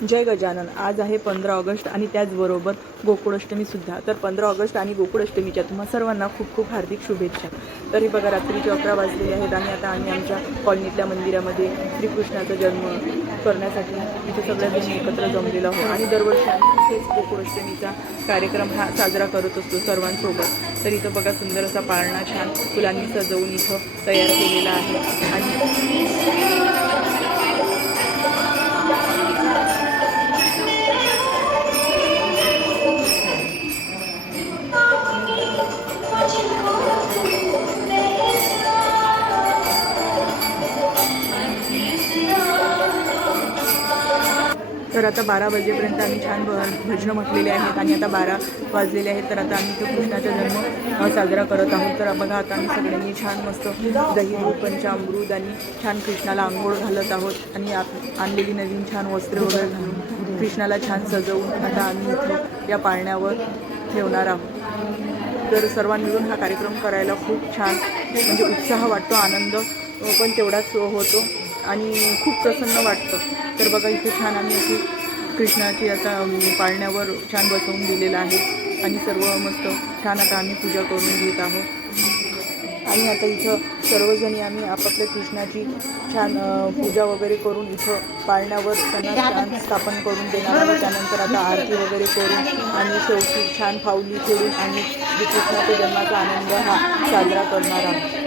जय गजानन। आज आहे 15 ऑगस्ट आणि त्याचबरोबर गोकुळाष्टमीसुद्धा। तर 15 ऑगस्ट आणि गोकुळाष्टमीच्या तुम्हा सर्वांना खूप खूप हार्दिक शुभेच्छा। तर हे बघा, रात्रीचे 11 वाजलेले आहेत आणि आता आम्ही आमच्या कॉलनीतल्या मंदिरामध्ये श्रीकृष्णाचा जन्म करण्यासाठी इथे सगळ्यांनी एकत्र जमलेलो आहोत आणि दरवर्षी आम्ही इथेच गोकुळाष्टमीचा कार्यक्रम हा साजरा करत असतो सर्वांसोबत। तर इथं बघा, सुंदर असा पाळणा छान फुलांनी सजवून इथं तयार केलेला आहे आणि तर आता 12 वाजेपर्यंत आम्ही छान भजनं म्हटलेले आहेत आणि आता 12 वाजलेले आहेत। तर आता आम्ही तो कृष्णाचा जन्म साजरा करत आहोत। तर बघा, आता आम्ही सगळ्यांनी छान मस्त दही दूध पंचामृत आणि छान कृष्णाला आंघोळ घालत आहोत आणि आणलेली नवीन छान वस्त्रे वगैरे घालून कृष्णाला छान सजवून आता आम्ही इथे या पाळण्यावर ठेवणार आहोत। तर सर्वांनी मिळून हा कार्यक्रम करायला खूप छान म्हणजे उत्साह वाटतो, आनंद पण तेवढाच होतो आणि खूप प्रसन्न वाटतं। तर बघा, इथे छान आम्ही अशी कृष्णाची आता पाळण्यावर छान बसवून दिलेलं आहे आणि सर्व मस्त छान आता आम्ही पूजा करून घेत आहोत आणि आता इथं सर्वजणी आम्ही आपापल्या कृष्णाची छान पूजा वगैरे करून इथं पाळण्यावर त्यांना छान स्थापन करून देणार आहोत। त्यानंतर आता आरती वगैरे करून आणि शेवटी छान फावली खेळून आणि श्रीकृष्णाच्या जन्माचा आनंद हा साजरा करणार आहोत।